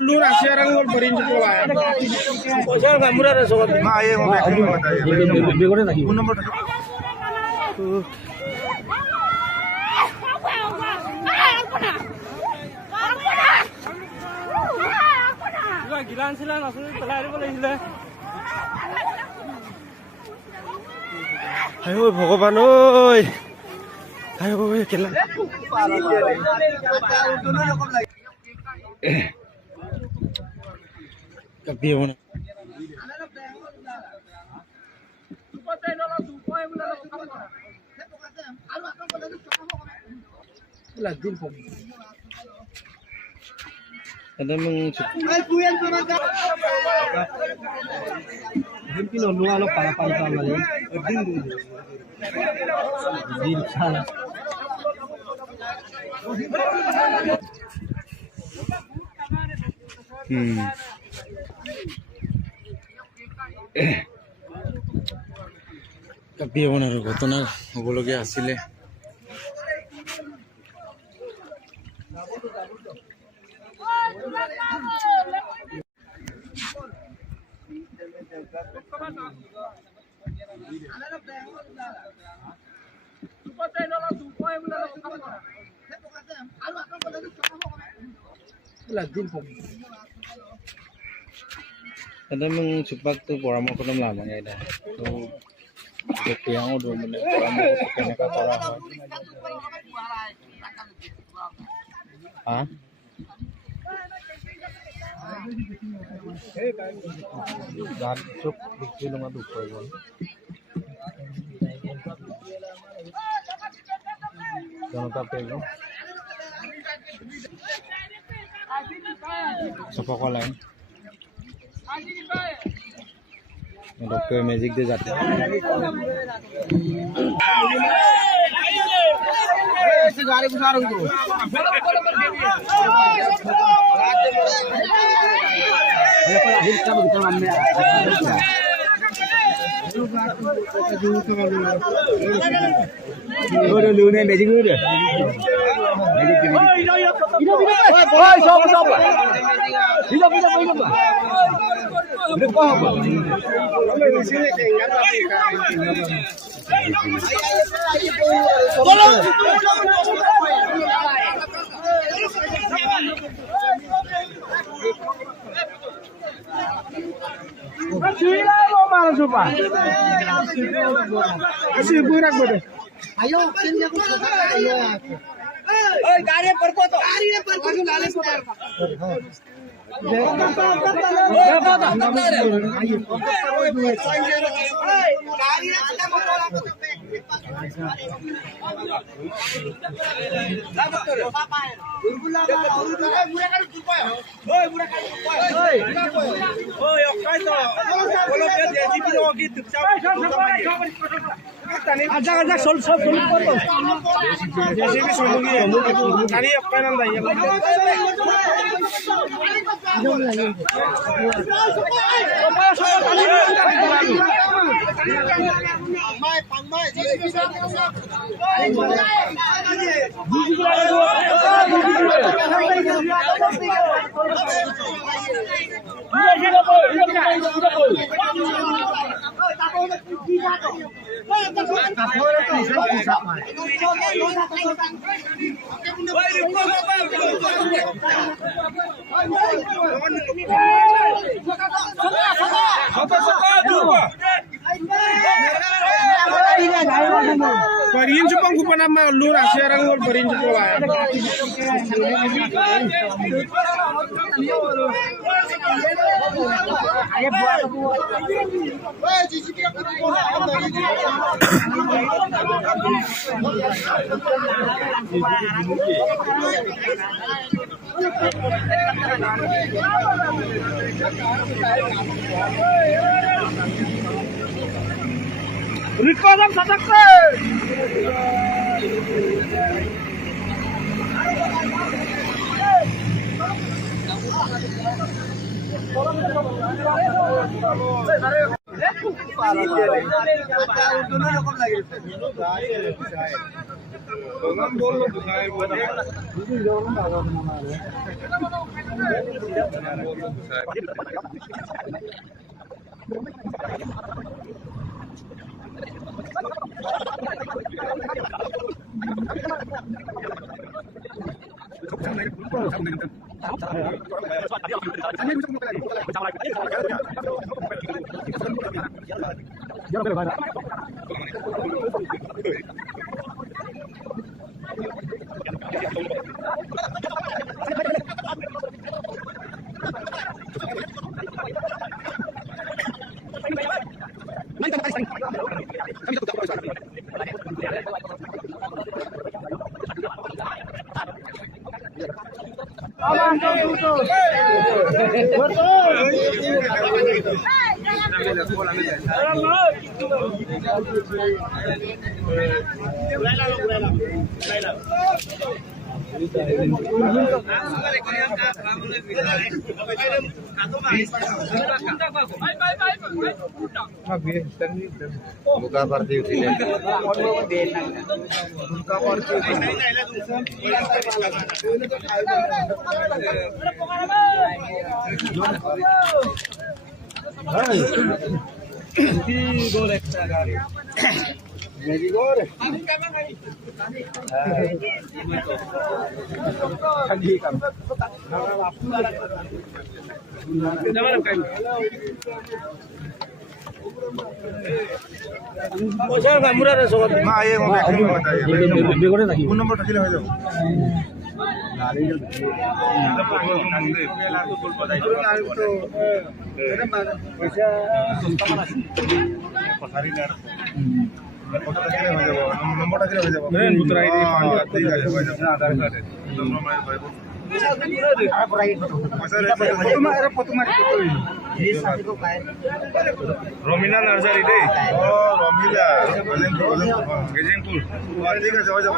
लूर आशियारंग और बरिंज को आया पैसा कामुरा रे सब ना ये वो मैक्सिमम बताइए बेगोरे नहीं फोन नंबर गिलान सिलान असुर तलारी बोले हिले आयो भगवान ओय आयो ओय केला कभी होना लगिन पम ada mungkin orang lo pala lagi din sana tapi onar ঘটনা হবলগীয়া আছিলে lagi pom ada mung cepat tuh poramu kono lama ya dah tuh yang udah mulai poramu kena kata ah Garcuk bukti lu ngadu ko yun. Jangan tapel no. Sa ko lain. Dokter magic de jate. ऐसे गाड़ी घुसा रहा हूँ ये पर हिल सब दुकान हमने Lure lune magic lure magic ओए सब सब हिलो हिलो हिलो हिलो को हो ayo sini aku coba ayo गाड़ी पर को लाले को ajak sol foto jadi somungi kali apa nanda ya Barin Jepang ku nama lur asyarang or barin Jepang Rikadam satakre Buka party uti. Phone number থাকিলে হৈ যাব নম্বৰ থাকিলে হৈ যাব রমিলা নার্সারি দেই রমিলা গেজিংপুর ঠিক আছে হৈ যাব